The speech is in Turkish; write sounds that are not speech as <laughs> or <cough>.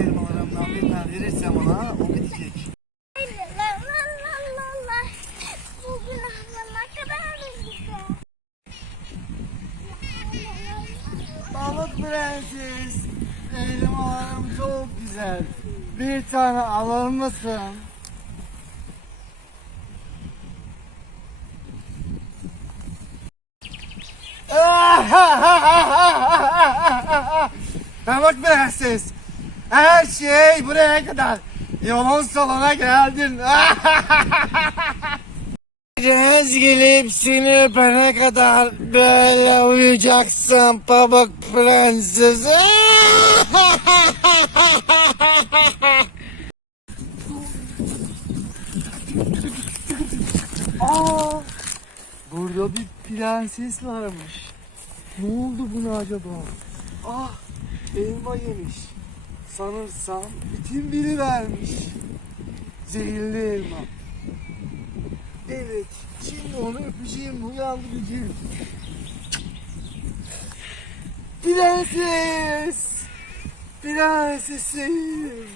elmalarımdan bir tane verirsem ona o bitecek. Pamuk prenses. Elmalarım çok güzel. Bir tane alır mısın? <laughs> Pamuk prenses. Her şey buraya kadar. Yolun sonuna geldin. <laughs> Prens gelip seni öpene kadar böyle uyuyacaksın pamuk prenses. <laughs> Aa, burada bir prenses varmış. Ne oldu buna acaba? Ah, elma yemiş. Sanırsam bütün biri vermiş. Zehirli elma. Evet, şimdi onu öpeceğim, uyandıracağım. Prenses! Prensesim!